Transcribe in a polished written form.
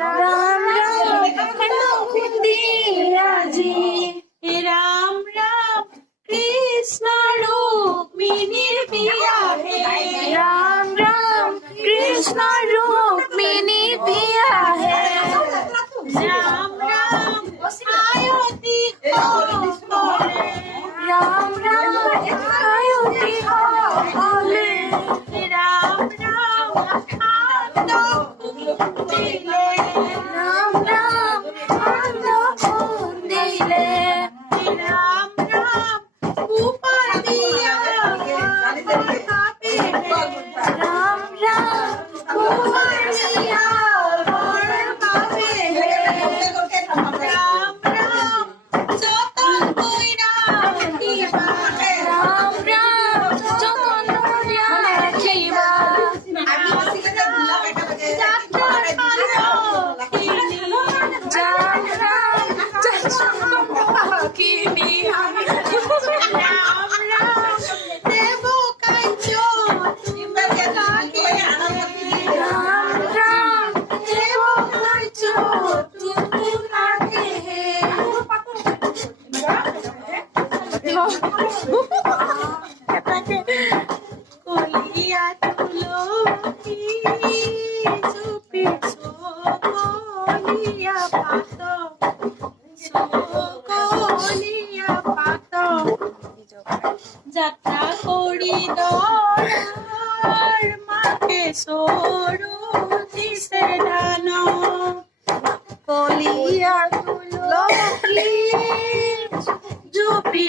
राम राम दियाजी राम राम कृष्ण रुक्मिणी पिया है राम राम कृष्ण रुक्मिणी पिया है राम राम आयोती राम राम आयोती राम राम राम राम दिले राम राम ऊपर दिया राम राम ऊपर दिया राम राम যতন কইরা রাখিবা রাম রাম যতন কইরা রাখিবা কলিয়া তুলসী চুপি কলিয়া পাত কলিয়া পাত যাত্রা করি দর মাকে সরু দিছে দান কলিয়া তুলসী চুপি